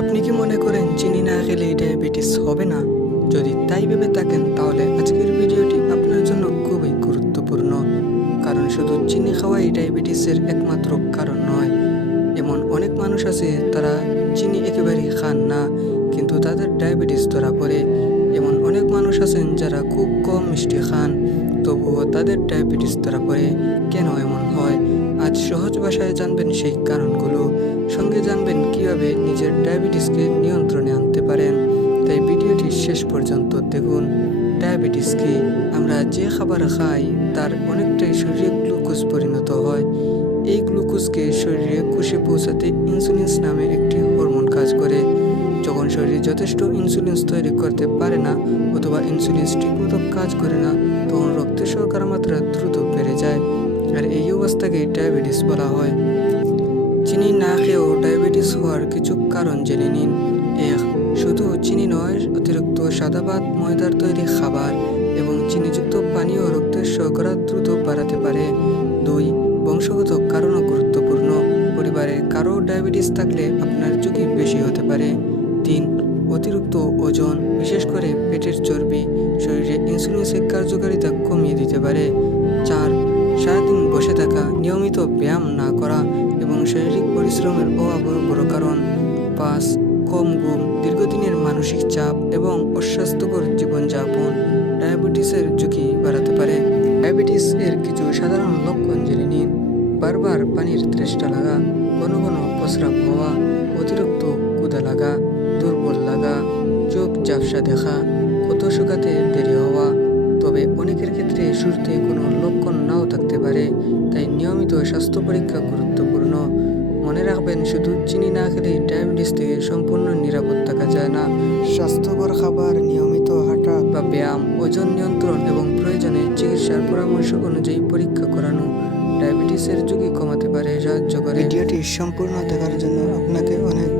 আপনি কি মনে করেন চিনি না খেলে ডায়াবেটিস হবে না? যদি তাই ভেবে থাকেন তাহলে আজকের ভিডিওটি আপনার জন্য খুবই গুরুত্বপূর্ণ। কারণ শুধু চিনি খাওয়াই ডায়াবেটিসের একমাত্র কারণ নয়। এমন অনেক মানুষ আছে তারা চিনি একেবারেই খান না, কিন্তু তাদের ডায়াবেটিস ধরা পড়ে। এমন অনেক মানুষ আছেন যারা খুব কম মিষ্টি খান, তবুও তাদের ডায়াবেটিস ধরা পড়ে। কেন এমন হয়? আজ সহজ ভাষায় জানবেন সেই কারণগুলো, সঙ্গে জানবেন কিভাবে নিজের ডায়াবেটিসকে নিয়ন্ত্রণে আনতে পারেন। তাই ভিডিওটি শেষ পর্যন্ত দেখুন। ডায়াবেটিস কি? আমরা যে খাবার খাই তার অনেকটাই শরীরে গ্লুকোজ পরিণত হয়। এই গ্লুকোজকে শরীরে কোষে পৌঁছাতে ইনসুলিন নামে একটি হরমোন কাজ করে। যখন শরীর যথেষ্ট ইনসুলিন তৈরি করতে পারে না অথবা ইনসুলিন ঠিকমতো কাজ করে না, তখন রক্তে শর্করার মাত্রা দ্রুত বেড়ে যায়, আর এই অবস্থাকে ডায়াবেটিস বলা হয়। চিনি না খেয়েও ডায়াবেটিস হওয়ার কিছু কারণ জেনে নিন। 1. শুধু চিনি নয়, অতিরিক্ত সাদা ভাত, ময়দার তৈরি খাবার এবং চিনিযুক্ত পানীয় রক্তের শর্করা দ্রুত বাড়াতে পারে। 2. বংশগত কারণও গুরুত্বপূর্ণ। পরিবারে কারো ডায়াবেটিস থাকলে আপনার ঝুঁকি বেশি হতে পারে। 3. অতিরিক্ত ওজন, বিশেষ করে পেটের চর্বি, শরীরে ইনসুলিনের কার্যকারিতা কমিয়ে দিতে পারে। 4. সারাদিন বসে থাকা, নিয়মিত ব্যায়াম না করা এবং শারীরিক পরিশ্রমের অভাবও বড় কারণ। 5. কম ঘুম, দীর্ঘদিনের মানসিক চাপ এবং অস্বাস্থ্যকর জীবনযাপন ডায়াবেটিসের ঝুঁকি বাড়াতে পারে। ডায়াবেটিস এর কিছু সাধারণ লক্ষণ জেনে নিন। বারবার পানির তৃষ্ণা লাগা, ঘন ঘন প্রস্রাব হওয়া, অতিরিক্ত ক্ষুধা লাগা, দুর্বল লাগা, চোখ ঝাপসা দেখা, ক্ষত শুকাতে দেরি হওয়া। তবে অনেকের ক্ষেত্রে শুরুতে কোনো লক্ষণ নাও থাকতে পারে, তাই নিয়মিত স্বাস্থ্য পরীক্ষা গুরুত্বপূর্ণ। মনে রাখবেন, শুধু চিনি না খেলে ডায়াবেটিস থেকে সম্পূর্ণ নিরাপদ থাকা যায় না। স্বাস্থ্যকর খাবার, নিয়মিত হাঁটা বা ব্যায়াম, ওজন নিয়ন্ত্রণ এবং প্রয়োজনে চিকিৎসার পরামর্শ অনুযায়ী পরীক্ষা করানো ডায়াবেটিসের ঝুঁকি কমাতে পারে সাহায্য করে। ভিডিওটি সম্পূর্ণ দেখার জন্য আপনাকে অনেক